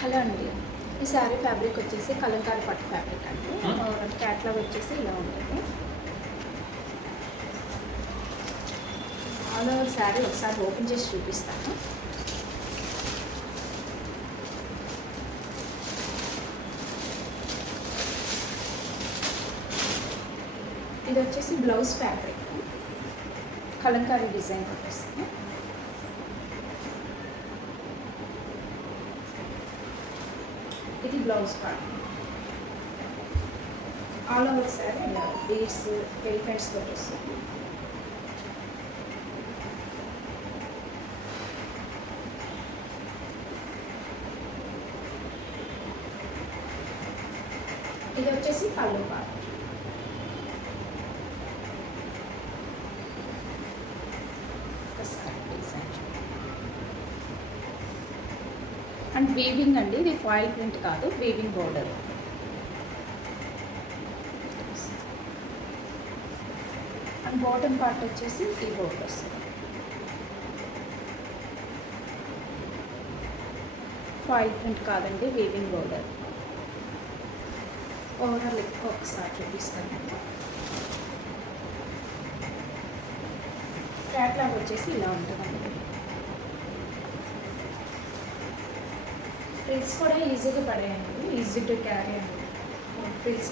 హలో అండి. ఈ శారీ ఫ్యాబ్రిక్ వచ్చేసి కలంకారీ పట్టు ఫ్యాబ్రిక్ అండి. క్యాట్లాగ్ వచ్చేసి ఇలా ఉంటుంది. ఆల్ ఓవర్ శారీ ఒకసారి ఓపెన్ చేసి చూపిస్తాను. ఇది వచ్చేసి బ్లౌజ్ ఫ్యాబ్రిక్, కలంకారీ డిజైన్ వచ్చేసి. ఇది blouse part. All over sari ఇలా బీడ్స్ ఎలిఫెంట్స్ తోటి వస్తుంది. ఇది వచ్చేసి పళ్ళు పార్ట్. అండ్ వీవింగ్ అండి, ఇది ఫాయిల్ ప్రింట్ కాదు, weaving border. And bottom part వచ్చేసి ఈ బోర్డర్ వస్తుంది. ఫాయిల్ ప్రింట్ కాదండి, వీవింగ్ బోర్డర్. ఓవరాల్ ఎక్కువ ఒకసారి చూపిస్తాను. క్యాట్లాగ్ వచ్చేసి ఇలా ఉంటుందండి. ఫ్రిల్స్ కూడా ఈజీగా పడేయండి, ఈజీ టు క్యారీ అండి. ఫ్రిల్స్